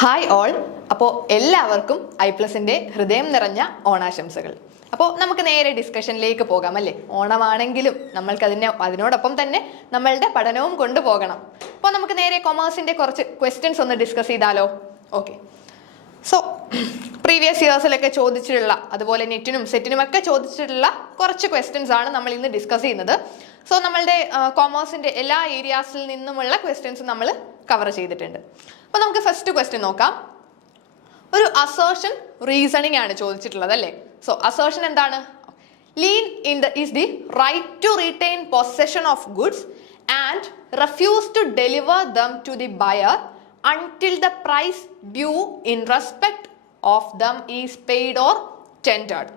Hi all. അപ്പോൾ എല്ലാവർക്കും ഐ+ന്റെ ഹൃദയം നിറഞ്ഞ ഓണാശംസകൾ. അപ്പോൾ നമുക്ക് നേരെ ഡിസ്കഷനിലേക്ക് പോകാം അല്ലേ. ഓണമാണെങ്കിലും നമ്മൾക്ക് അതിനോടൊപ്പം തന്നെ നമ്മളുടെ പഠനവും കൊണ്ടുപോകണം. അപ്പോൾ നമുക്ക് നേരെ കൊമേഴ്സിന്റെ കുറച്ച് ക്വസ്റ്റ്യൻസ് ഒന്ന് ഡിസ്കസ് ചെയ്താലോ? ഓക്കെ. സോ പ്രീവിയസ് ഇയേഴ്സിലൊക്കെ ചോദിച്ചിട്ടുള്ള, അതുപോലെ നെറ്റിനും സെറ്റിനും ഒക്കെ ചോദിച്ചിട്ടുള്ള കുറച്ച് ക്വസ്റ്റ്യൻസ് ആണ് നമ്മൾ ഇന്ന് ഡിസ്കസ് ചെയ്യുന്നത്. സോ നമ്മളുടെ കൊമേഴ്സിന്റെ എല്ലാ ഏരിയാസിൽ നിന്നുമുള്ള ക്വസ്റ്റ്യൻസ് നമ്മൾ കവർ ചെയ്തിട്ടുണ്ട്. അപ്പോൾ നമുക്ക് ഫസ്റ്റ് ക്വസ്റ്റ്യൻ നോക്കാം. ഒരു അസേർഷൻ റീസണിങ് ആണ് ചോദിച്ചിട്ടുള്ളത് അല്ലേ. സോ അസേർഷൻ എന്താണ്? Lien is the right to retain possession of goods and refuse to deliver them to the buyer until the price due in respect of them is paid or tendered.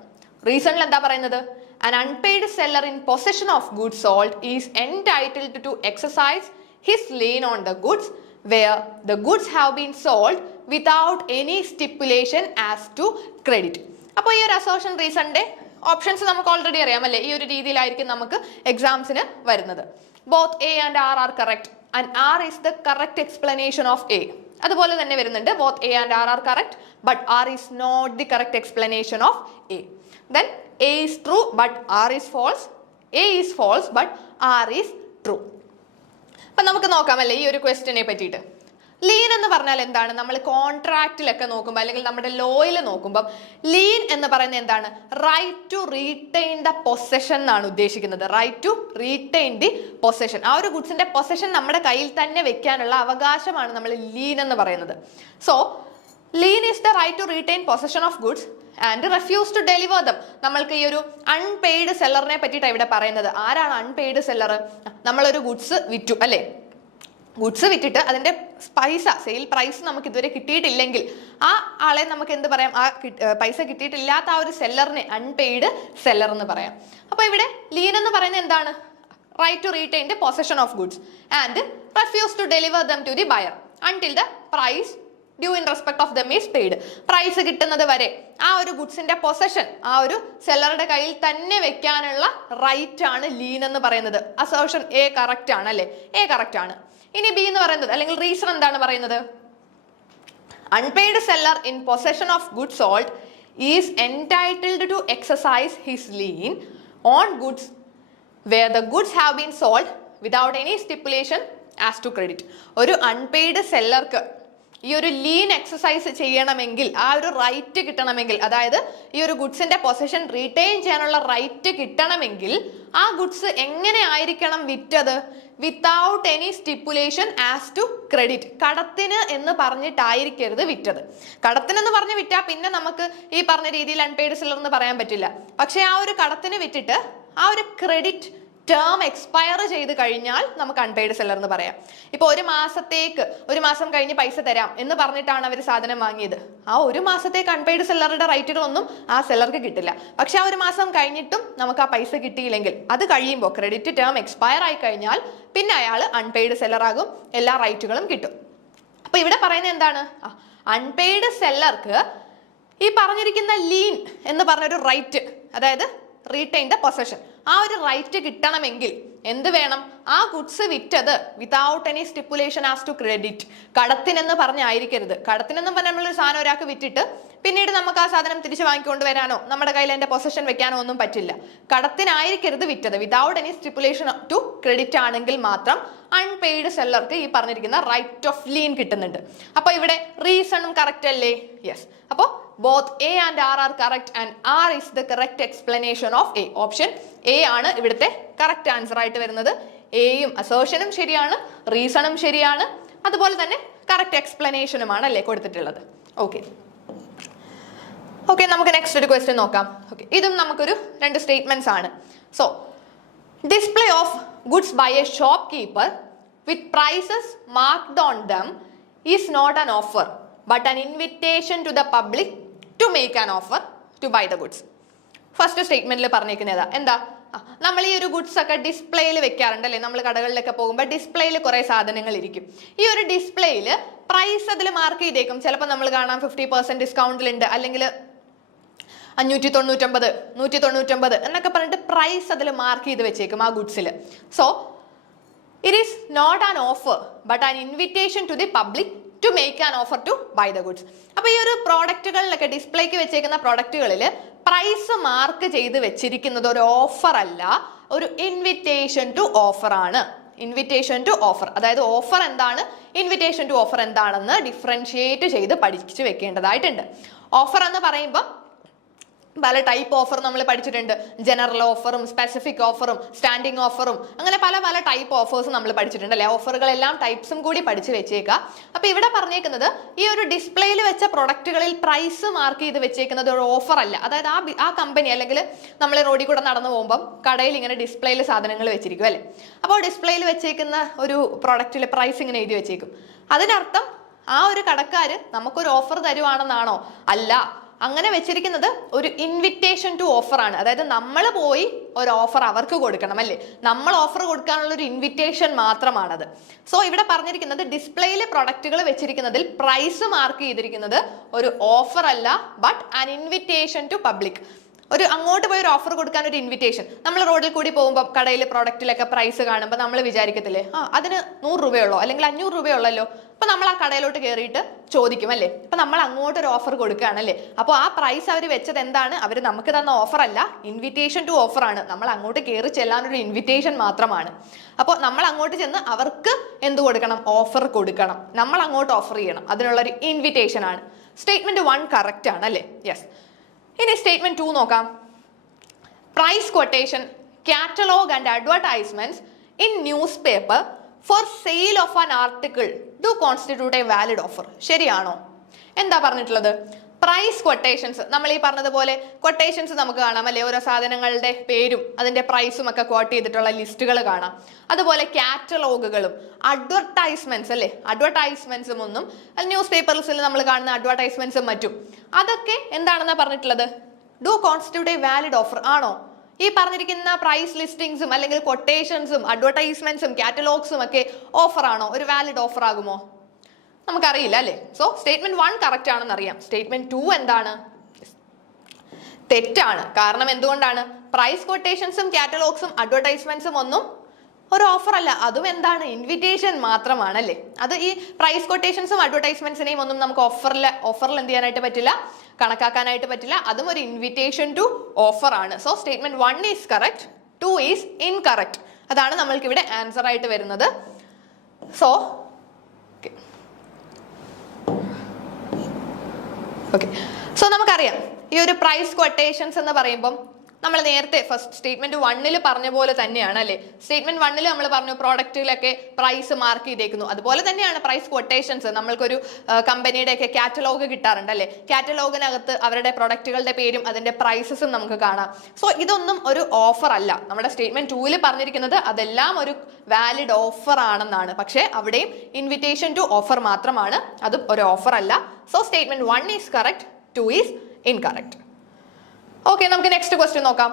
Reason എന്താ പറയുന്നത്? An unpaid seller in possession of goods sold is entitled to exercise his lien on the goods where the goods have been sold without any stipulation as to credit. അപ്പോൾ ഈ ഒരു അസോർഷൻ റീസണിന്റെ options നമുക്ക് already അറിയാം അല്ലേ. ഈ ഒരു രീതിയിലായിരിക്കും നമുക്ക് എക്സാംസിന് വരുന്നത്. Both A and R are correct and R is the correct explanation of A. അതുപോലെ തന്നെ വരുന്നുണ്ട് both A and R are correct but R is not the correct explanation of A. Then A is true but R is false. A is false but R is true. അപ്പം നമുക്ക് നോക്കാമല്ലേ ഈ ഒരു ക്വസ്റ്റ്യനെ പറ്റിയിട്ട്. Lean എന്ന് പറഞ്ഞാൽ എന്താണ്? നമ്മൾ കോൺട്രാക്റ്റിലൊക്കെ നോക്കുമ്പോൾ അല്ലെങ്കിൽ നമ്മുടെ ലോയിൽ നോക്കുമ്പോൾ ലീൻ എന്ന് പറയുന്നത് എന്താണ്? Right to retain the possession എന്നാണ് ഉദ്ദേശിക്കുന്നത്. Right to retain the possession. ആ ഒരു ഗുഡ്സിന്റെ പൊസഷൻ നമ്മുടെ കയ്യിൽ തന്നെ വെക്കാനുള്ള അവകാശമാണ് നമ്മൾ ലീൻ എന്ന് പറയുന്നത്. So lien is the right to retain possession of goods and refuse to deliver them. നമ്മൾക്ക് ഈ ഒരു അൺപെയ്ഡ് സെല്ലറിനെ പറ്റിയിട്ടാണ് ഇവിടെ പറയുന്നത്. ആരാണ് അൺപെയ്ഡ് സെല്ലർ? നമ്മളൊരു ഗുഡ്സ് വിറ്റു അല്ലേ. ഗുഡ്സ് വിറ്റിട്ട് അതിന്റെ പൈസ, സെയിൽ പ്രൈസ് നമുക്ക് ഇതുവരെ കിട്ടിയിട്ടില്ലെങ്കിൽ ആ ആളെ നമുക്ക് എന്ത് പറയാം? ആ പൈസ കിട്ടിയിട്ടില്ലാത്ത ആ ഒരു സെല്ലറിനെ അൺപെയ്ഡ് സെല്ലർ എന്ന് പറയാം. അപ്പോൾ ഇവിടെ ലീൻ എന്ന് പറയുന്നത് എന്താണ്? Right to retain the possession of goods and refuse to deliver them to the buyer until the price due in respect of them is paid. Price കിട്ടുന്നത് വരെ ആ ഒരു ഗുഡ്സിന്റെ പൊസഷൻ ആ ഒരു സെല്ലറുടെ കയ്യിൽ തന്നെ വെക്കാനുള്ള റൈറ്റ് ആണ് ലീൻ എന്ന് പറയുന്നത്. അസേർഷൻ എ കറക്റ്റ് ആണ് അല്ലേ. എ കറക്റ്റ് ആണ്. ഇനി ബി എന്ന് പറയുന്നത് അല്ലെങ്കിൽ റീസൺ എന്താണ് പറയുന്നത്? Unpaid seller in possession of goods sold is entitled to exercise his lien on goods where the goods have been sold without any stipulation as to credit. ഒരു unpaid സെല്ലർക്ക് ഈ ഒരു ലീൻ എക്സസൈസ് ചെയ്യണമെങ്കിൽ, ആ ഒരു right കിട്ടണമെങ്കിൽ, അതായത് ഈ ഒരു ഗുഡ്സിന്റെ പൊസഷൻ റീറ്റെയിൻ ചെയ്യാനുള്ള റൈറ്റ് കിട്ടണമെങ്കിൽ ആ ഗുഡ്സ് എങ്ങനെ ആയിരിക്കണം വിറ്റത്? Without any stipulation as to credit. കടത്തിന് എന്ന് പറഞ്ഞിട്ടായിരിക്കരുത് വിറ്റത്. കടത്തിനെന്ന് പറഞ്ഞ് വിറ്റാൽ പിന്നെ നമുക്ക് ഈ പറഞ്ഞ രീതിയിൽ അൺപെയ്ഡ് സെല്ലർ എന്ന് പറയാൻ പറ്റില്ല. പക്ഷെ ആ ഒരു കടത്തിന് വിറ്റിട്ട് ആ ഒരു ക്രെഡിറ്റ് ടേം എക്സ്പയർ ചെയ്ത് കഴിഞ്ഞാൽ നമുക്ക് അൺപെയ്ഡ് സെല്ലർ എന്ന് പറയാം. ഇപ്പോൾ ഒരു മാസം കഴിഞ്ഞ് പൈസ തരാം എന്ന് പറഞ്ഞിട്ടാണ് അവർ സാധനം വാങ്ങിയത്. ആ ഒരു മാസത്തേക്ക് അൺപെയ്ഡ് സെല്ലറുടെ റൈറ്റുകളൊന്നും ആ സെല്ലർക്ക് കിട്ടില്ല. പക്ഷെ ആ ഒരു മാസം കഴിഞ്ഞിട്ടും നമുക്ക് ആ പൈസ കിട്ടിയില്ലെങ്കിൽ, അത് കഴിയുമ്പോൾ ക്രെഡിറ്റ് ടേം എക്സ്പയർ ആയി കഴിഞ്ഞാൽ പിന്നെ അയാൾ അൺപെയ്ഡ് സെല്ലർ ആകും. എല്ലാ റൈറ്റുകളും കിട്ടും. അപ്പൊ ഇവിടെ പറയുന്നത് എന്താണ്? അൺപെയ്ഡ് സെല്ലർക്ക് ഈ പറഞ്ഞിരിക്കുന്ന ലീൻ എന്ന് പറഞ്ഞൊരു റൈറ്റ്, അതായത് റീറ്റെയിൻ ദ പൊസഷൻ, ആ ഒരു റൈറ്റ് കിട്ടണമെങ്കിൽ എന്ത് വേണം? ആ ഗുഡ്സ് വിറ്റത് without any stipulation as to credit. കടത്തിനെന്ന് പറഞ്ഞായിരിക്കരുത്. കടത്തിനെന്ന് പറഞ്ഞാൽ നമ്മളൊരു സാധനം ഒരാൾക്ക് വിറ്റിട്ട് പിന്നീട് നമുക്ക് ആ സാധനം തിരിച്ചു വാങ്ങിക്കൊണ്ട് വരാനോ നമ്മുടെ കയ്യിൽ അതിന്റെ പൊസഷൻ വെക്കാനോ ഒന്നും പറ്റില്ല. കടത്തിനായിരിക്കരുത് വിറ്റത്. Without any stipulation to credit ആണെങ്കിൽ മാത്രം അൺപെയ്ഡ് സെല്ലർക്ക് ഈ പറഞ്ഞിരിക്കുന്ന റൈറ്റ് ഓഫ് ലീൻ കിട്ടുന്നുണ്ട്. അപ്പൊ ഇവിടെ റീസണും കറക്റ്റ് അല്ലേ? യെസ്. അപ്പോൾ both A and R are correct and R is the correct explanation of A. Option A ആണ് ഇവിടുത്തെ കറക്റ്റ് ആൻസർ ആയിട്ട് വരുന്നത്. എയും അസേർഷനും ശരിയാണ്, റീസണും ശരിയാണ്, അതുപോലെ തന്നെ കറക്റ്റ് എക്സ്പ്ലനേഷനുമാണ് അല്ലേ കൊടുത്തിട്ടുള്ളത്. ഓക്കെ, നമുക്ക് നെക്സ്റ്റ് ഒരു ക്വസ്റ്റ്യൻ നോക്കാം. ഓക്കെ, ഇതും നമുക്കൊരു 2 സ്റ്റേറ്റ്മെന്റ്സ് ആണ്. So display of goods by a shopkeeper with prices marked on them is not an offer but an invitation to the public to make an offer to buy the goods. First സ്റ്റേറ്റ്മെന്റിൽ പറഞ്ഞിരിക്കുന്നത് എന്താ? നമ്മൾ ഈ ഒരു goods ഒക്കെ ഡിസ്പ്ലേയിൽ വെക്കാറുണ്ട് അല്ലേ. നമ്മൾ കടകളിലൊക്കെ പോകുമ്പോൾ ഡിസ്പ്ലേയിൽ കുറെ സാധനങ്ങൾ ഇരിക്കും. ഈ ഒരു ഡിസ്പ്ലേയിൽ പ്രൈസ് അതിൽ മാർക്ക് ചെയ്തേക്കും. ചിലപ്പോൾ നമ്മൾ കാണാം 50% ഡിസ്കൗണ്ടിലുണ്ട്, അല്ലെങ്കിൽ 599, 199 എന്നൊക്കെ പറഞ്ഞിട്ട് പ്രൈസ് അതിൽ മാർക്ക് ചെയ്ത് വെച്ചേക്കും ആ ഗുഡ്സിൽ. So it is not an offer but an invitation to the public to make an offer to buy the goods. അപ്പൊ ഈ ഒരു പ്രോഡക്റ്റുകളിലൊക്കെ ഡിസ്പ്ലേക്ക് വെച്ചേക്കുന്ന പ്രൊഡക്റ്റുകളിൽ പ്രൈസ് മാർക്ക് ചെയ്ത് വെച്ചിരിക്കുന്നത് ഒരു ഓഫർ അല്ല, ഒരു ഇൻവിറ്റേഷൻ ടു ഓഫർ ആണ്. ഇൻവിറ്റേഷൻ ടു ഓഫർ, അതായത് ഓഫർ എന്താണ്, ഇൻവിറ്റേഷൻ ടു ഓഫർ എന്താണെന്ന് ഡിഫറൻഷിയേറ്റ് ചെയ്ത് പഠിച്ചു വെക്കേണ്ടതായിട്ടുണ്ട്. ഓഫർ എന്ന് പറയുമ്പോൾ പല ടൈപ്പ് ഓഫർ നമ്മൾ പഠിച്ചിട്ടുണ്ട്. ജനറൽ ഓഫറും സ്പെസിഫിക് ഓഫറും സ്റ്റാൻഡിങ് ഓഫറും അങ്ങനെ പല പല ടൈപ്പ് ഓഫേഴ്സ് നമ്മൾ പഠിച്ചിട്ടുണ്ട് അല്ലെ. ഓഫറുകളെല്ലാം ടൈപ്സും കൂടി പഠിച്ചു വെച്ചേക്കുക. അപ്പൊ ഇവിടെ പറഞ്ഞേക്കുന്നത് ഈ ഒരു ഡിസ്പ്ലേയിൽ വെച്ച പ്രൊഡക്റ്റുകളിൽ പ്രൈസ് മാർക്ക് ചെയ്ത് വെച്ചേക്കുന്നത് ഒരു ഓഫർ അല്ല. അതായത് ആ കമ്പനി അല്ലെങ്കിൽ നമ്മൾ റോഡിൽ കൂടെ നടന്നു പോകുമ്പോൾ കടയിൽ ഇങ്ങനെ ഡിസ്പ്ലേയിൽ സാധനങ്ങൾ വെച്ചിരിക്കും അല്ലെ. അപ്പോൾ ഡിസ്പ്ലേയിൽ വെച്ചേക്കുന്ന ഒരു പ്രൊഡക്റ്റിൽ പ്രൈസ് ഇങ്ങനെ എഴുതി വെച്ചേക്കും. അതിനർത്ഥം ആ ഒരു കടക്കാര് നമുക്കൊരു ഓഫർ തരുവാണെന്നാണോ? അല്ല. അങ്ങനെ വെച്ചിരിക്കുന്നത് ഒരു ഇൻവിറ്റേഷൻ ടു ഓഫർ ആണ്. അതായത് നമ്മൾ പോയി ഒരു ഓഫർ അവർക്ക് കൊടുക്കണം അല്ലേ. നമ്മൾ ഓഫർ കൊടുക്കാനുള്ള ഒരു ഇൻവിറ്റേഷൻ മാത്രമാണത്. സോ ഇവിടെ പറഞ്ഞിരിക്കുന്നത് ഡിസ്പ്ലേയിൽ പ്രൊഡക്റ്റുകൾ വെച്ചിരിക്കുന്നതിൽ പ്രൈസ് മാർക്ക് ചെയ്തിരിക്കുന്നത് ഒരു ഓഫർ അല്ല, but an invitation to public. ഒരു അങ്ങോട്ട് പോയി ഒരു ഓഫർ കൊടുക്കാൻ ഒരു ഇൻവിറ്റേഷൻ. നമ്മൾ റോഡിൽ കൂടി പോകുമ്പോൾ കടയിൽ പ്രോഡക്റ്റിലൊക്കെ പ്രൈസ് കാണുമ്പോൾ നമ്മൾ വിചാരിക്കത്തില്ലേ, അതിന് 100 രൂപയുള്ളോ അല്ലെങ്കിൽ 500 രൂപയുള്ളല്ലോ. അപ്പൊ നമ്മൾ ആ കടയിലോട്ട് കയറിയിട്ട് ചോദിക്കും അല്ലേ. അപ്പൊ നമ്മൾ അങ്ങോട്ട് ഒരു ഓഫർ കൊടുക്കുകയാണല്ലേ. അപ്പോൾ ആ പ്രൈസ് അവർ വെച്ചത് എന്താണ്? അവർ നമുക്ക് തന്ന ഓഫർ അല്ല, ഇൻവിറ്റേഷൻ ടു ഓഫർ ആണ്. നമ്മൾ അങ്ങോട്ട് കയറി ചെല്ലാനൊരു ഇൻവിറ്റേഷൻ മാത്രമാണ്. അപ്പോൾ നമ്മൾ അങ്ങോട്ട് ചെന്ന് അവർക്ക് എന്ത് കൊടുക്കണം? ഓഫർ കൊടുക്കണം. നമ്മൾ അങ്ങോട്ട് ഓഫർ ചെയ്യണം. അതിനുള്ളൊരു ഇൻവിറ്റേഷൻ ആണ്. സ്റ്റേറ്റ്മെന്റ് 1 കറക്റ്റ് ആണ് അല്ലേ. യെസ്. ഇനി സ്റ്റേറ്റ്മെന്റ് 2 നോക്കാം. Price quotation, catalogue and advertisements in newspaper for sale of an article do constitute a valid offer. ശരിയാണോ? എന്താ പറഞ്ഞിട്ടുള്ളത്? പ്രൈസ് ക്വട്ടേഷൻസ്, നമ്മൾ ഈ പറഞ്ഞതുപോലെ ക്വട്ടേഷൻസ് നമുക്ക് കാണാം അല്ലെ. ഓരോ സാധനങ്ങളുടെ പേരും അതിന്റെ പ്രൈസും ഒക്കെ ക്വോട്ട് ചെയ്തിട്ടുള്ള ലിസ്റ്റുകൾ കാണാം. അതുപോലെ കാറ്റലോഗുകളും അഡ്വർടൈസ്മെന്റ്സ് അല്ലെ. അഡ്വർടൈസ്മെന്റ്സും ഒന്നും ന്യൂസ് പേപ്പേഴ്സിൽ നമ്മൾ കാണുന്ന അഡ്വർടൈസ്മെന്റ്സും മറ്റും അതൊക്കെ എന്താണെന്നാ പറഞ്ഞിട്ടുള്ളത്? Do constitute a valid offer ആണോ? ഈ പറഞ്ഞിരിക്കുന്ന പ്രൈസ് ലിസ്റ്റിംഗ്സും അല്ലെങ്കിൽ കൊട്ടേഷൻസും അഡ്വർടൈസ്മെന്റ്സും കാറ്റലോഗ്സും ഒക്കെ ഓഫർ ആണോ? ഒരു വാലിഡ് ഓഫർ ആകുമോ? നമുക്കറിയില്ല അല്ലേ. സോ സ്റ്റേറ്റ്മെന്റ് 1 കറക്റ്റ് ആണെന്ന് അറിയാം. സ്റ്റേറ്റ്മെന്റ് 2 എന്താണ്? തെറ്റാണ്. കാരണം എന്തുകൊണ്ടാണ്? പ്രൈസ് കൊട്ടേഷൻസും കാറ്റലോഗ്സും അഡ്വർടൈസ്മെന്റ്സും ഒന്നും ഒരു ഓഫർ അല്ല. അതും എന്താണ്? ഇൻവിറ്റേഷൻ മാത്രമാണ് അല്ലേ. അത് ഈ പ്രൈസ് കൊട്ടേഷൻസും അഡ്വർടൈസ്മെന്റ്സിനെയും ഒന്നും നമുക്ക് ഓഫറിൽ എന്ത് ചെയ്യാനായിട്ട് പറ്റില്ല, കണക്കാക്കാനായിട്ട് പറ്റില്ല. അതും ഒരു ഇൻവിറ്റേഷൻ ടു ഓഫർ ആണ്. So statement 1 is correct, 2 is incorrect. അതാണ് നമ്മൾക്ക് ഇവിടെ ആൻസർ ആയിട്ട് വരുന്നത്. So okay. സോ നമുക്കറിയാം ഈ ഒരു പ്രൈസ് ക്വട്ടേഷൻസ് എന്ന് പറയുമ്പം നമ്മൾ നേരത്തെ ഫസ്റ്റ് സ്റ്റേറ്റ്മെന്റ് 1 പറഞ്ഞ പോലെ തന്നെയാണ് അല്ലേ. സ്റ്റേറ്റ്മെന്റ് 1 നമ്മൾ പറഞ്ഞു പ്രോഡക്റ്റിലൊക്കെ പ്രൈസ് മാർക്ക് ചെയ്തേക്കുന്നു. അതുപോലെ തന്നെയാണ് പ്രൈസ് ക്വട്ടേഷൻസ്. നമ്മൾക്കൊരു കമ്പനിയുടെ ഒക്കെ കാറ്റലോഗ് കിട്ടാറുണ്ട് അല്ലേ. കാറ്റലോഗിനകത്ത് അവരുടെ പ്രൊഡക്റ്റുകളുടെ പേരും അതിന്റെ പ്രൈസസും നമുക്ക് കാണാം. സോ ഇതൊന്നും ഒരു ഓഫർ അല്ല. നമ്മുടെ സ്റ്റേറ്റ്മെന്റ് 2 പറഞ്ഞിരിക്കുന്നത് അതെല്ലാം ഒരു വാലിഡ് ഓഫർ ആണെന്നാണ്. പക്ഷേ അവിടെയും ഇൻവിറ്റേഷൻ ടു ഓഫർ മാത്രമാണ്, അതും ഒരു ഓഫർ അല്ല. So statement 1 is correct, 2 is incorrect. Okay, നമുക്ക് നെക്സ്റ്റ് ക്വസ്റ്റ്യൻ നോക്കാം.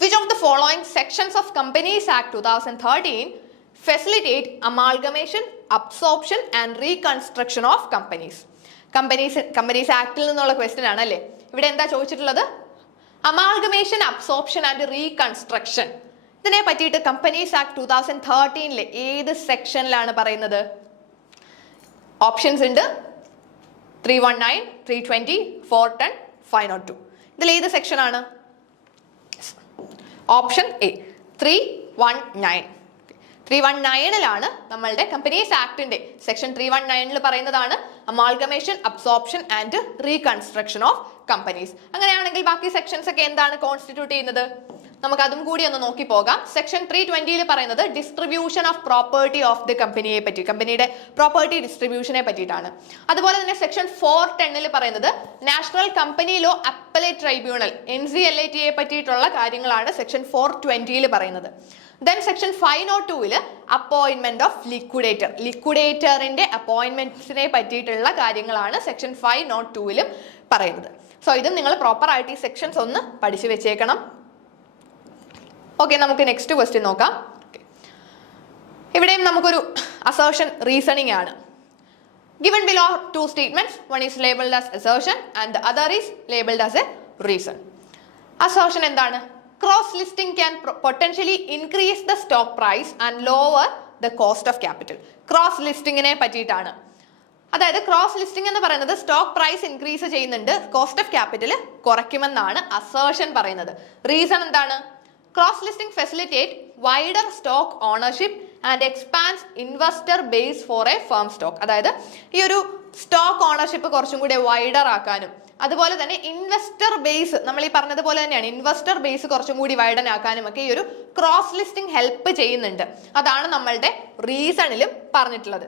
Which of the following sections of Companies Act 2013 facilitate amalgamation, absorption and reconstruction of companies? Companies ആക്ടിൽ നിന്നുള്ള ക്വസ്റ്റ്യൻ ആണ് അല്ലേ. ഇവിടെ എന്താ ചോദിച്ചിട്ടുള്ളത്? Amalgamation, absorption and reconstruction. ഇതിനെ പറ്റിയിട്ട് കമ്പനീസ് ആക്ട് 2013 ഏത് സെക്ഷനിലാണ് പറയുന്നത്? ഓപ്ഷൻസ് ഉണ്ട്. 319, 320, 410, 502. ഇതിൽ ഏത് സെക്ഷൻ ആണ്? Option A 319. 319ലാണ് നമ്മളുടെ കമ്പനീസ് ആക്ടിന്റെ സെക്ഷൻ 319 പറയുന്നതാണ് amalgamation, absorption and reconstruction of companies. അങ്ങനെയാണെങ്കിൽ ബാക്കി സെക്ഷൻസ് ഒക്കെ എന്താണ് കോൺസ്റ്റിറ്റ്യൂട്ട് ചെയ്യുന്നത്? നമുക്ക് അതും കൂടി ഒന്ന് നോക്കി പോകാം. സെക്ഷൻ 320 പറയുന്നത് distribution of property of the കമ്പനിയെ പറ്റി, കമ്പനിയുടെ പ്രോപ്പർട്ടി ഡിസ്ട്രിബ്യൂഷനെ പറ്റിയിട്ടാണ്. അതുപോലെ തന്നെ സെക്ഷൻ 410 പറയുന്നത് national company law appellate tribunal NCLAT പറ്റിയിട്ടുള്ള കാര്യങ്ങളാണ് സെക്ഷൻ 420 പറയുന്നത്. Then section 502 appointment of liquidator, ലിക്വിഡേറ്ററിന്റെ അപ്പോയിന്റ്മെന്റ്സിനെ പറ്റിയിട്ടുള്ള കാര്യങ്ങളാണ് സെക്ഷൻ 502 പറയുന്നത്. സോ ഇതും നിങ്ങൾ പ്രോപ്പർ ആയിട്ട് ഈ സെക്ഷൻസ് ഒന്ന് പഠിച്ചു വെച്ചേക്കണം. ഓക്കെ, നമുക്ക് നെക്സ്റ്റ് ക്വസ്റ്റ്യൻ നോക്കാം. ഇവിടെയും നമുക്കൊരു അസേർഷൻ റീസണിങ് ആണ്. Given below two statements, one is labeled as assertion and the other is labeled as a reason. Assertion എന്താണ്? Cross listing can potentially increase the stock price and lower the cost of capital. Cross listingനെ പറ്റിയിട്ടാണ്. അതായത് cross listing എന്ന് പറയുന്നത് stock price increase ചെയ്യുന്നുണ്ട്, cost of capital കുറയ്ക്കുമെന്നാണ് assertion പറയുന്നത്. Reason എന്താണ്? Cross listing facilitate wider stock ownership and expands investor base for a firm stock. അതായത് ഈ ഒരു സ്റ്റോക്ക് ഓണർഷിപ്പ് കുറച്ചും കൂടി വൈഡർ ആക്കാനും അതുപോലെ തന്നെ ഇൻവെസ്റ്റർ ബേസ്, നമ്മൾ ഈ പറഞ്ഞതുപോലെ തന്നെയാണ്, ഇൻവെസ്റ്റർ ബേസ് കുറച്ചും കൂടി വൈഡൻ ആക്കാനും ഒക്കെ ഈ ഒരു ക്രോസ് ലിസ്റ്റിംഗ് ഹെൽപ്പ് ചെയ്യുന്നുണ്ട്. അതാണ് നമ്മളുടെ റീസണിലും പറഞ്ഞിട്ടുള്ളത്.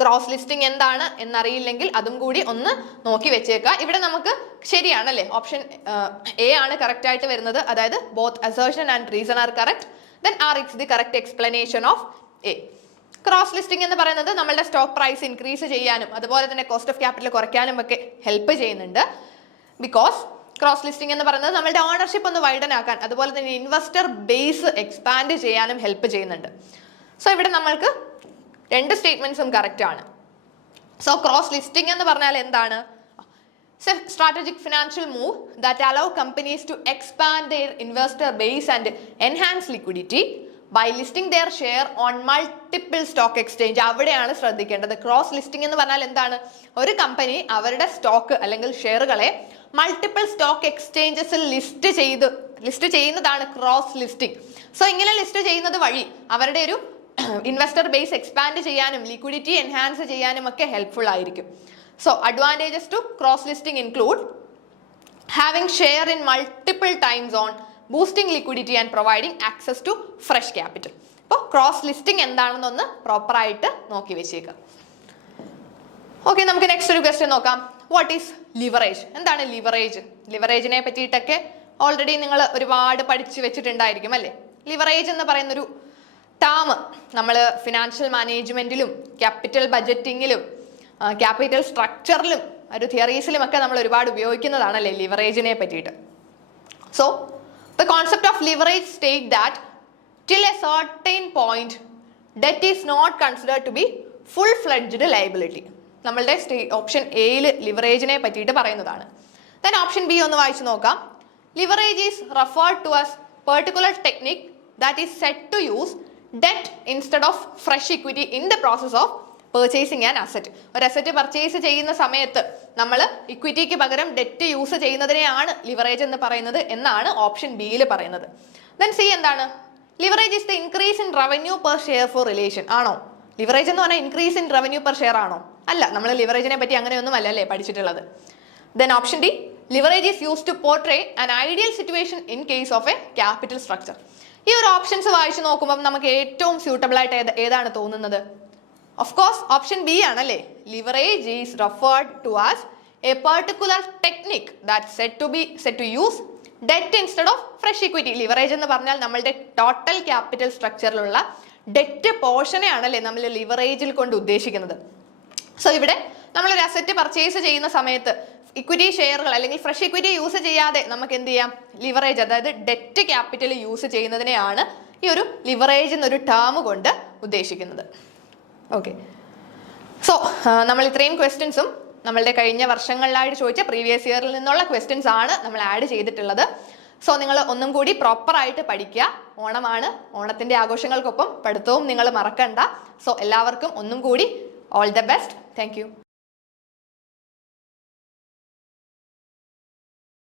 ക്രോസ് ലിസ്റ്റിംഗ് എന്താണ് എന്നറിയില്ലെങ്കിൽ അതും കൂടി ഒന്ന് നോക്കി വെച്ചേക്കുക. ഇവിടെ നമുക്ക് ശരിയാണല്ലേ, ഓപ്ഷൻ എ ആണ് കറക്റ്റ് ആയിട്ട് വരുന്നത്. അതായത് both assertion and reason are correct, then R it's the correct explanation of A. Cross listing എന്ന് പറയുന്നത് നമ്മളുടെ സ്റ്റോക്ക് പ്രൈസ് ഇൻക്രീസ് ചെയ്യാനും അതുപോലെ തന്നെ കോസ്റ്റ് ഓഫ് ക്യാപിറ്റൽ കുറയ്ക്കാനും ഒക്കെ ഹെൽപ്പ് ചെയ്യുന്നുണ്ട്. ബിക്കോസ് ക്രോസ് ലിസ്റ്റിംഗ് എന്ന് പറയുന്നത് നമ്മളുടെ ഓണർഷിപ്പ് ഒന്ന് വൈഡൻ ആക്കാൻ അതുപോലെ തന്നെ ഇൻവെസ്റ്റർ ബേസ് എക്സ്പാൻഡ് ചെയ്യാനും ഹെൽപ്പ് ചെയ്യുന്നുണ്ട്. സോ ഇവിടെ നമ്മൾക്ക് രണ്ട് സ്റ്റേറ്റ്മെന്റ്സും കറക്റ്റ് ആണ്. സോ ക്രോസ് ലിസ്റ്റിംഗ് എന്ന് പറഞ്ഞാൽ എന്താണ്? Strategic financial move that allow companies to expand their investor base and enhance liquidity by listing their share on multiple stock exchange. അവിടെയാണ് ശ്രദ്ധിക്കേണ്ടത്. ക്രോസ് ലിസ്റ്റിംഗ് എന്ന് പറഞ്ഞാൽ എന്താണ്? ഒരു കമ്പനി അവരുടെ സ്റ്റോക്ക് അല്ലെങ്കിൽ ഷെയറുകളെ മൾട്ടിപ്പിൾ സ്റ്റോക്ക് എക്സ്ചേഞ്ചസിൽ ലിസ്റ്റ് ചെയ്യുന്നതാണ് ക്രോസ് ലിസ്റ്റിംഗ്. സോ ഇങ്ങനെ ലിസ്റ്റ് ചെയ്യുന്നത് വഴി അവരുടെ ഒരു ഇൻവെസ്റ്റർ ബേസ് എക്സ്പാൻഡ് ചെയ്യാനും ലിക്വിഡിറ്റി എൻഹാൻസ് ചെയ്യാനും ഒക്കെ ഹെൽപ്ഫുൾ ആയിരിക്കും. So advantages to cross listing include having share in multiple time zone, boosting liquidity and providing access to fresh capital. അപ്പോൾ ക്രോസ് ലിസ്റ്റിംഗ് എന്താണെന്നൊന്ന് പ്രോപ്പറായിട്ട് നോക്കി വെച്ചേക്കാം. ഓക്കെ, നമുക്ക് നെക്സ്റ്റ് ഒരു ക്വസ്റ്റ്യൻ നോക്കാം. What is leverage? എന്താണ് ലിവറേജ്? ലിവറേജിനെ പറ്റിയിട്ടൊക്കെ ഓൾറെഡി നിങ്ങൾ ഒരുപാട് പഠിച്ചു വെച്ചിട്ടുണ്ടായിരിക്കും അല്ലേ. ലിവറേജ് എന്ന് പറയുന്നൊരു ടേം നമ്മൾ ഫിനാൻഷ്യൽ മാനേജ്മെന്റിലും ക്യാപിറ്റൽ ബജറ്റിങ്ങിലും ക്യാപിറ്റൽ സ്ട്രക്ചറിലും ഒരു തിയറീസിലും ഒക്കെ നമ്മൾ ഒരുപാട് ഉപയോഗിക്കുന്നതാണല്ലേ ലിവറേജിനെ പറ്റിയിട്ട്. So the concept of leverage state that till a certain point debt is not considered to be full fledged liability. നമ്മളുടെ ഓപ്ഷൻ എയിൽ ലിവറേജിനെ പറ്റിയിട്ട് പറയുന്നതാണ്. ദെൻ ഓപ്ഷൻ ബി ഒന്ന് വായിച്ചു നോക്കാം. Leverage is referred to as particular technique that is set to use debt instead of fresh equity in the process of purchasing an asset. ഒരു asset purchase ചെയ്യുന്ന സമയത്ത് നമ്മൾ ഇക്വിറ്റിക്ക് പകരം ഡെറ്റ് യൂസ് ചെയ്യുന്നതിനെയാണ് ലിവറേജ് എന്ന് പറയുന്നത് എന്നാണ് ഓപ്ഷൻ ബിയിൽ പറയുന്നത്. ദെൻ സി എന്താണ്? Leverage is the increase in revenue per share for relation. ആണോ? ലിവറേജ് എന്ന് പറഞ്ഞാൽ increase in revenue per share ആണോ? അല്ല, നമ്മൾ ലിവറേജിനെ പറ്റി അങ്ങനെയൊന്നും അല്ലേ പഠിച്ചിട്ടുള്ളത്. Then option D, leverage is use to portray an ideal situation in case of a capital structure. ഈ ഒരു ഓപ്ഷൻസ് വായിച്ചു നോക്കുമ്പോൾ നമുക്ക് ഏറ്റവും സ്യൂട്ടബിൾ ആയിട്ട് ഏതാണ് തോന്നുന്നത്? ഓഫ് കോഴ്സ് ഓപ്ഷൻ ബി ആണല്ലേ. Leverage is referred to as a particular technique that set to use debt instead of fresh equity. ലിവറേജ് എന്ന് പറഞ്ഞാൽ നമ്മളുടെ ടോട്ടൽ ക്യാപിറ്റൽ സ്ട്രക്ചറിലുള്ള ഡെറ്റ് പോർഷനെ ആണല്ലേ നമ്മൾ ലിവറേജിൽ കൊണ്ട് ഉദ്ദേശിക്കുന്നത്. സോ ഇവിടെ നമ്മളൊരു അസറ്റ് പർച്ചേസ് ചെയ്യുന്ന സമയത്ത് ഇക്വിറ്റി ഷെയറുകൾ അല്ലെങ്കിൽ ഫ്രഷ് ഇക്വിറ്റി യൂസ് ചെയ്യാതെ നമുക്ക് എന്ത് ചെയ്യാം? ലിവറേജ്, അതായത് ഡെറ്റ് ക്യാപിറ്റൽ യൂസ് ചെയ്യുന്നതിനെയാണ് ഈ ഒരു ലിവറേജ് എന്നൊരു ടേം കൊണ്ട് ഉദ്ദേശിക്കുന്നത്. ഓക്കെ, സോ നമ്മൾ ഇത്രയും ക്വസ്റ്റ്യൻസും നമ്മളുടെ കഴിഞ്ഞ വർഷങ്ങളിലായിട്ട് ചോദിച്ച പ്രീവിയസ് ഇയറിൽ നിന്നുള്ള ക്വസ്റ്റ്യൻസ് ആണ് നമ്മൾ ആഡ് ചെയ്തിട്ടുള്ളത്. സോ നിങ്ങൾ ഒന്നും കൂടി പ്രോപ്പറായിട്ട് പഠിക്കുക. ഓണമാണ്, ഓണത്തിന്റെ ആഘോഷങ്ങൾക്കൊപ്പം പഠിത്തവും നിങ്ങൾ മറക്കണ്ട. സോ എല്ലാവർക്കും ഒന്നും കൂടി all the best. Thank you.